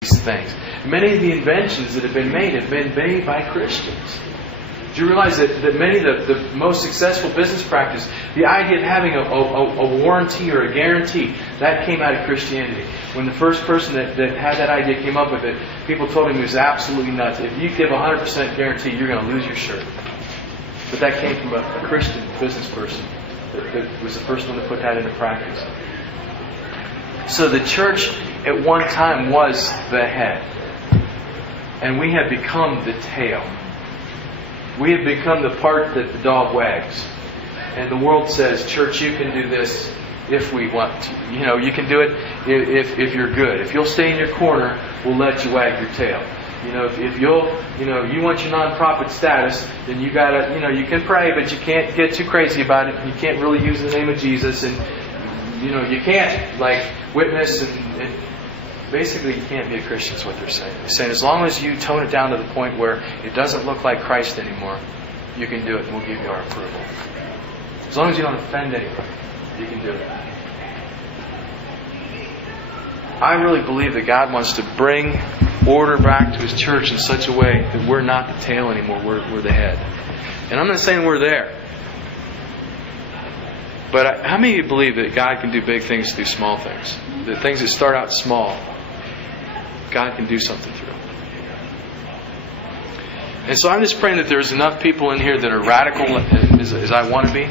these things. Many of the inventions that have been made by Christians. Do you realize that many of the most successful business practice, the idea of having a warranty or a guarantee, that came out of Christianity. When the first person that had that idea came up with it, people told him he was absolutely nuts. If you give a 100% guarantee, you're going to lose your shirt. But that came from a Christian business person that was the first one to put that into practice. So the church at one time was the head. And we have become the tail. We have become the part that the dog wags. And the world says, church, you can do this if we want to. You know, you can do it if you're good. If you'll stay in your corner, we'll let you wag your tail. You know, if you'll, you want your nonprofit status, then you gotta, you can pray, but you can't get too crazy about it. You can't really use the name of Jesus, and you can't witness and basically you can't be a Christian is what they're saying. They're saying as long as you tone it down to the point where it doesn't look like Christ anymore, you can do it and we'll give you our approval. As long as you don't offend anybody, you can do it. I really believe that God wants to bring order back to His church in such a way that we're not the tail anymore, we're the head. And I'm not saying we're there. But how many of you believe that God can do big things through small things? The things that start out small, God can do something through. And so I'm just praying that there's enough people in here that are radical as I want to be.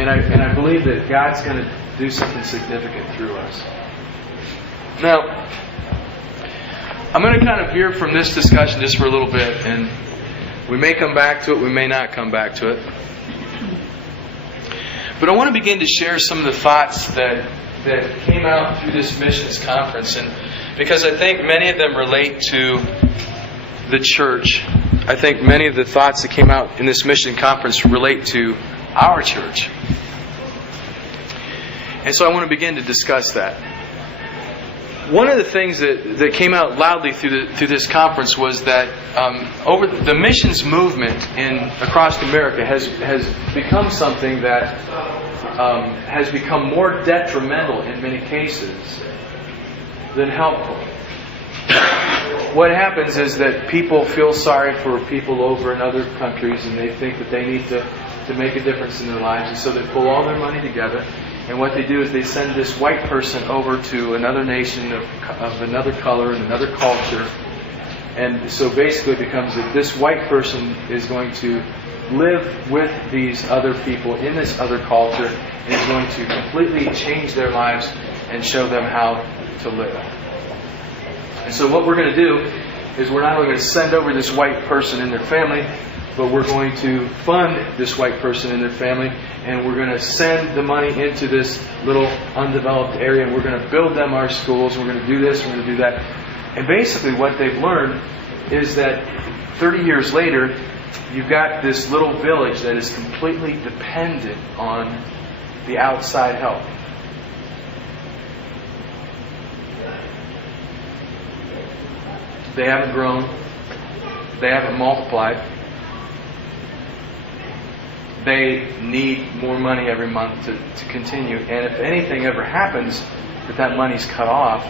And I believe that God's going to do something significant through us. Now, I'm going to kind of veer from this discussion just for a little bit, and we may come back to it, we may not come back to it. But I want to begin to share some of the thoughts that came out through this missions conference, and because I think many of them relate to the church. I think many of the thoughts that came out in this mission conference relate to our church. And so I want to begin to discuss that. One of the things that came out loudly through this conference was that over the missions movement across America has become something that has become more detrimental in many cases than helpful. What happens is that people feel sorry for people over in other countries, and they think that they need to make a difference in their lives, and so they pull all their money together. And what they do is they send this white person over to another nation of another color and another culture. And so basically it becomes that this white person is going to live with these other people in this other culture and is going to completely change their lives and show them how to live. And so what we're going to do is we're not only going to send over this white person and their family, but we're going to fund this white person and their family, and we're going to send the money into this little undeveloped area, and we're going to build them our schools, we're going to do this, we're going to do that. And basically what they've learned is that 30 years later, you've got this little village that is completely dependent on the outside help. They haven't grown. They haven't multiplied. They need more money every month to continue. And if anything ever happens, that money's cut off,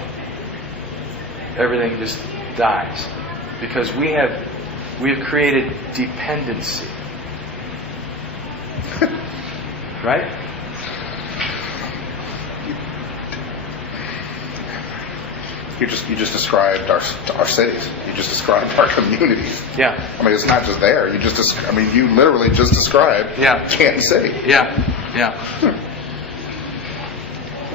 everything just dies. Because we have created dependency. Right? You just described our cities. You just described our communities. Yeah. I mean, it's not just there. You literally just described Kansas City. Yeah.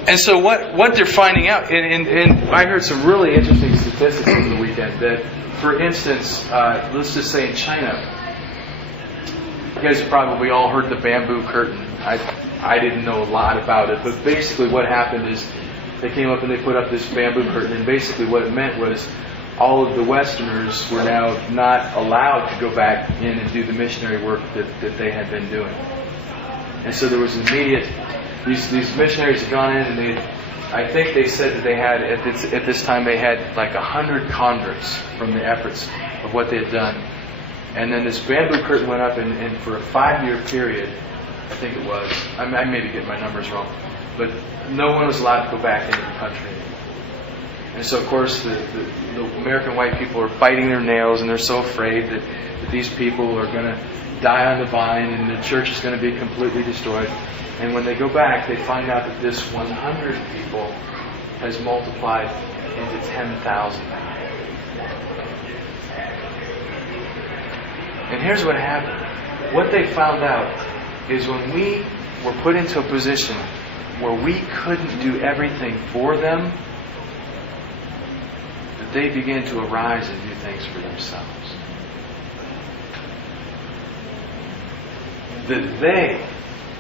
And so what they're finding out, and I heard some really interesting statistics over the weekend that, for instance, let's just say in China, you guys have probably all heard the bamboo curtain. I didn't know a lot about it, but basically what happened is they came up and they put up this bamboo curtain, and basically what it meant was all of the Westerners were now not allowed to go back in and do the missionary work that they had been doing. And so there was immediate, these missionaries had gone in, and I think they said that they had, at this time they had like 100 converts from the efforts of what they had done. And then this bamboo curtain went up, and for a 5-year period, I think it was, I may be getting my numbers wrong, but no one was allowed to go back into the country. And so, of course, the American white people are biting their nails, and they're so afraid that these people are going to die on the vine and the church is going to be completely destroyed. And when they go back, they find out that this 100 people has multiplied into 10,000. And here's what happened. What they found out is when we were put into a position where we couldn't do everything for them, that they began to arise and do things for themselves. That they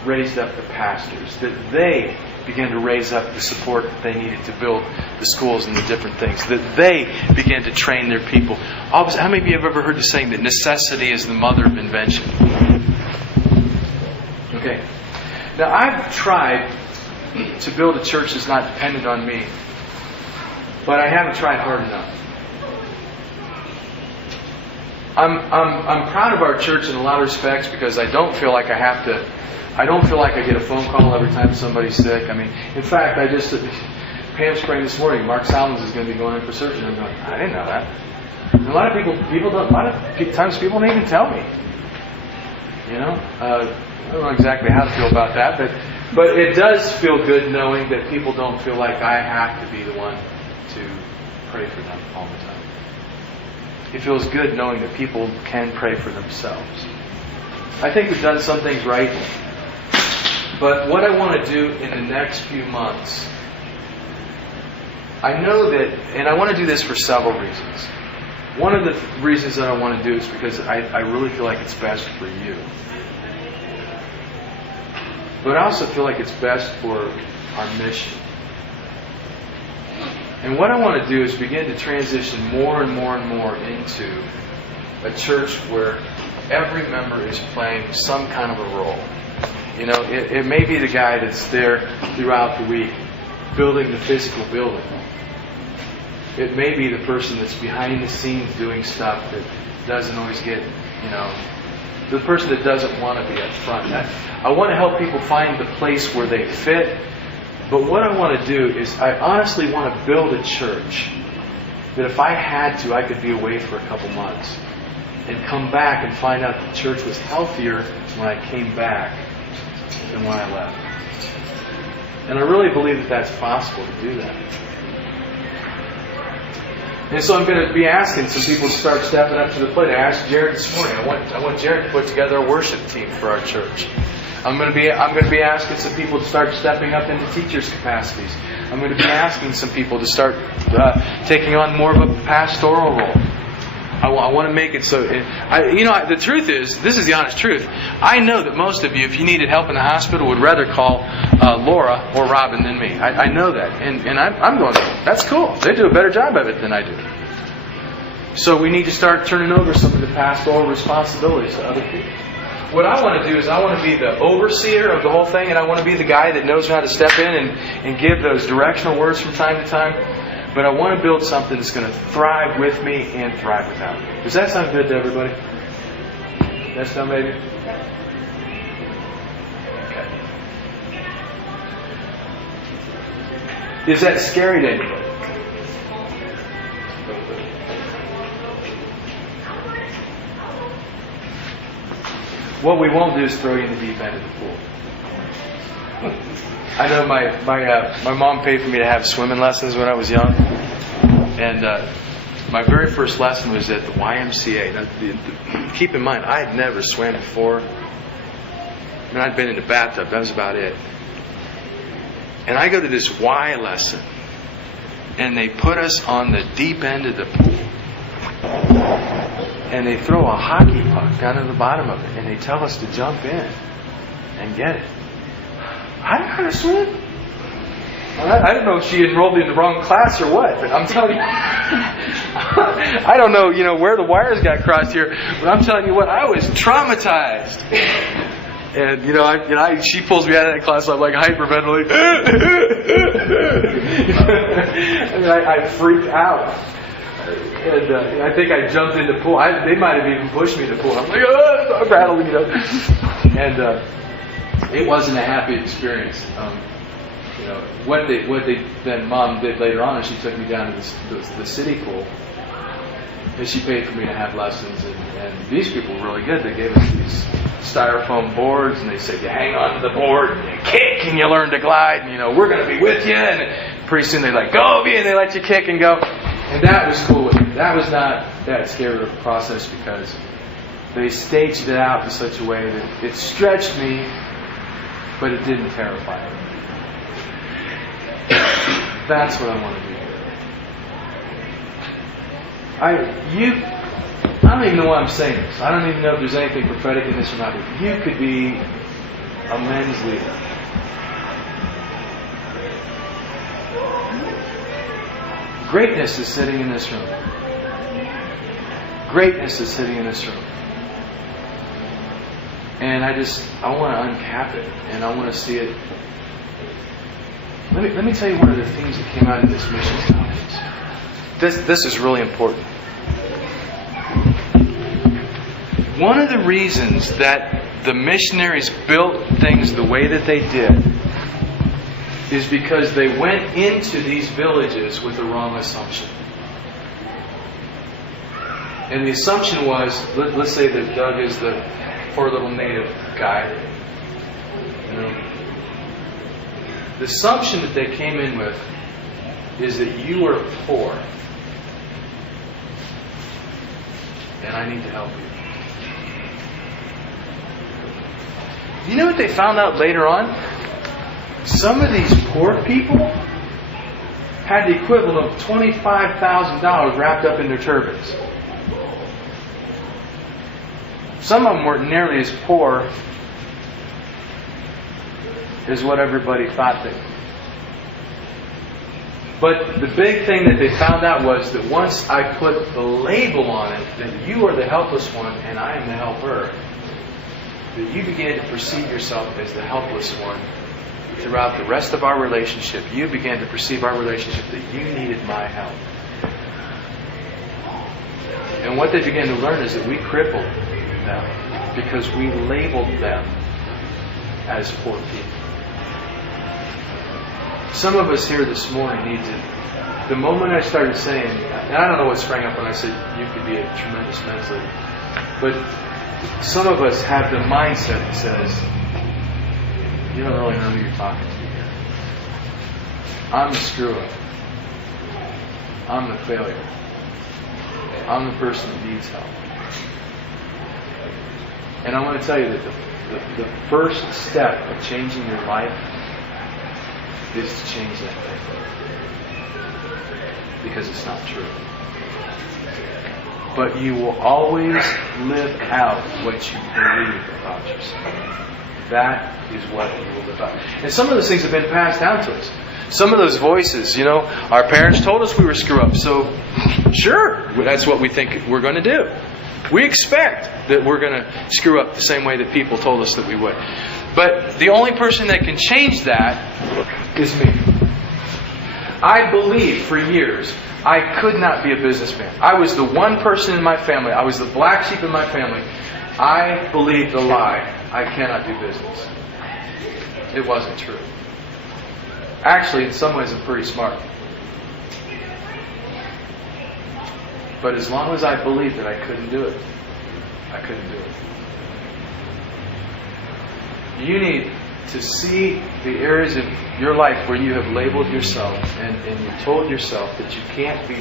raised up the pastors, that they began to raise up the support that they needed to build the schools and the different things, that they began to train their people. How many of you have ever heard the saying that necessity is the mother of invention? Okay. Now, I've tried to build a church that's not dependent on me, but I haven't tried hard enough. I'm proud of our church in a lot of respects because I don't feel like I have to. I don't feel like I get a phone call every time somebody's sick. I mean, in fact, Pam's praying this morning. Mark Salmons is going to be going in for surgery. I'm going, I didn't know that. And a lot of times people don't even tell me. You know, I don't know exactly how to feel about that, but it does feel good knowing that people don't feel like I have to be the one to pray for them all the time. It feels good knowing that people can pray for themselves. I think we've done some things right. But what I want to do in the next few months, I know that, and I want to do this for several reasons. One of the reasons that I want to do is because I really feel like it's best for you. But I also feel like it's best for our mission. And what I want to do is begin to transition more and more and more into a church where every member is playing some kind of a role. You know, it may be the guy that's there throughout the week building the physical building. It may be the person that's behind the scenes doing stuff that doesn't always get, the person that doesn't want to be up front. I want to help people find the place where they fit. But what I want to do is I honestly want to build a church that if I had to, I could be away for a couple months and come back and find out the church was healthier when I came back than when I left. And I really believe that that's possible to do that. And so I'm going to be asking some people to start stepping up to the plate. I asked Jared this morning. I want Jared to put together a worship team for our church. I'm going to be asking some people to start stepping up into teachers' capacities. I'm going to be asking some people to start taking on more of a pastoral role. I want to make it so. The truth is, this is the honest truth. I know that most of you, if you needed help in the hospital, would rather call Laura or Robin than me. I know that, and I'm going, that's cool. They do a better job of it than I do. So we need to start turning over some of the pastoral responsibilities to other people. What I want to do is I want to be the overseer of the whole thing, and I want to be the guy that knows how to step in and give those directional words from time to time. But I want to build something that's going to thrive with me and thrive without me. Does that sound good to everybody? That sound, baby? Okay. Is that scary to anybody? What we won't do is throw you in the deep end of the pool. I know my mom paid for me to have swimming lessons when I was young, and my very first lesson was at the YMCA. Now, keep in mind, I had never swam before. I'd been in the bathtub. That was about it. And I go to this Y lesson, and they put us on the deep end of the pool. And they throw a hockey puck down to the bottom of it, and they tell us to jump in and get it. I don't know how to swim. I don't know if she enrolled me in the wrong class or what, but I'm telling you, I don't know, where the wires got crossed here, but I'm telling you what, I was traumatized. And she pulls me out of that class. I'm like hyperventilating. I freaked out. And I think I jumped in the pool. They might have even pushed me in the pool. I'm like, I'm rattling, And it wasn't a happy experience. what then Mom did later on is she took me down to the city pool, and she paid for me to have lessons. And these people were really good. They gave us these styrofoam boards, and they said, you hang on to the board, and you kick, and you learn to glide, and we're going to be with you. And pretty soon they let go of you, and they let you kick and go. And that was cool with me. That was not that scary of a process because they staged it out in such a way that it stretched me, but it didn't terrify me. That's what I want to do here. I don't even know why I'm saying this. I don't even know if there's anything prophetic in this or not. But you could be a men's leader. Greatness is sitting in this room. Greatness is sitting in this room. And I want to uncap it, and I want to see it. Let me tell you one of the things that came out of this mission conference. This is really important. One of the reasons that the missionaries built things the way that they did is because they went into these villages with the wrong assumption. And the assumption was, let's say that Doug is the poor little native guy. The assumption that they came in with is that you are poor and I need to help you. You know what they found out later on? Some of these poor people had the equivalent of $25,000 wrapped up in their turbans. Some of them weren't nearly as poor as what everybody thought they were. But the big thing that they found out was that once I put the label on it, that you are the helpless one and I am the helper, that you began to perceive yourself as the helpless one throughout the rest of our relationship. You began to perceive our relationship that you needed my help. And what they began to learn is that we crippled them because we labeled them as poor people. Some of us here this morning need to, the moment I started saying, and I don't know what sprang up when I said you could be a tremendous men's leader, but some of us have the mindset that says, you don't really know who you're talking to here. I'm the screw-up. I'm the failure. I'm the person that needs help. And I want to tell you that the first step of changing your life is to change that thing. Because it's not true. But you will always live out what you believe about yourself. That is what you will live out. And some of those things have been passed down to us. Some of those voices, our parents told us we were screw-ups, so sure, that's what we think we're going to do. We expect that we're going to screw up the same way that people told us that we would. But the only person that can change that is me. I believed for years I could not be a businessman. I was the one person in my family. I was the black sheep in my family. I believed the lie. I cannot do business. It wasn't true. Actually, in some ways, I'm pretty smart. But as long as I believed that I couldn't do it, I couldn't do it. You need to see the areas of your life where you have labeled yourself and you told yourself that you can't be